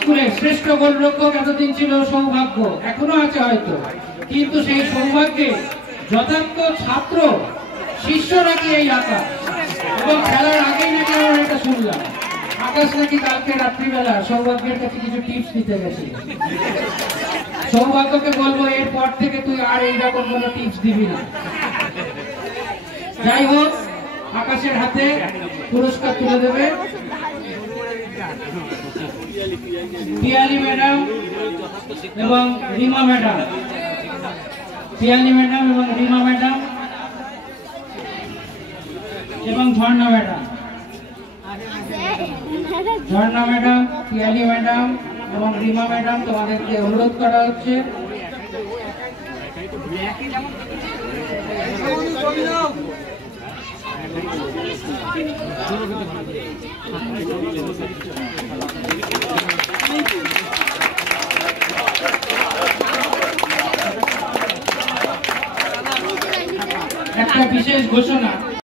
স্কুলের শ্রেষ্ঠ গোলরক্ষক এতদিন ছিল সৌভাগ্য, এখনো আছে হয়তো, কিন্তু সেই সৌভাগ্যে যথার্থ ছাত্র শিষ্য নাকি এই আকাশ। এবং খেলার আগেই নাকি আমরা এটা শুনলাম আকাশ নাকি কালকে রাত্রিবেলা সৌভাগ্যের কাছে কিছু টিপস দিতে গেছে। সৌভাগ্যকে বলবো এরপর থেকে তুই আর এইরকম কোনো টিপস দিবি না। যাই হোক, আকাশের হাতে পুরস্কার তুলে দেবে পিয়ালি ম্যাডাম এবং রিমা ম্যাডাম। পিয়ালি ম্যাডাম এবং রিমা ম্যাডাম এবং ঝর্ণা ম্যাডাম। ঝর্ণা ম্যাডাম, পিয়ালি ম্যাডাম এবং রিমা ম্যাডাম, তোমাদেরকে অনুরোধ করা হচ্ছে একটা বিশেষ ঘোষণা।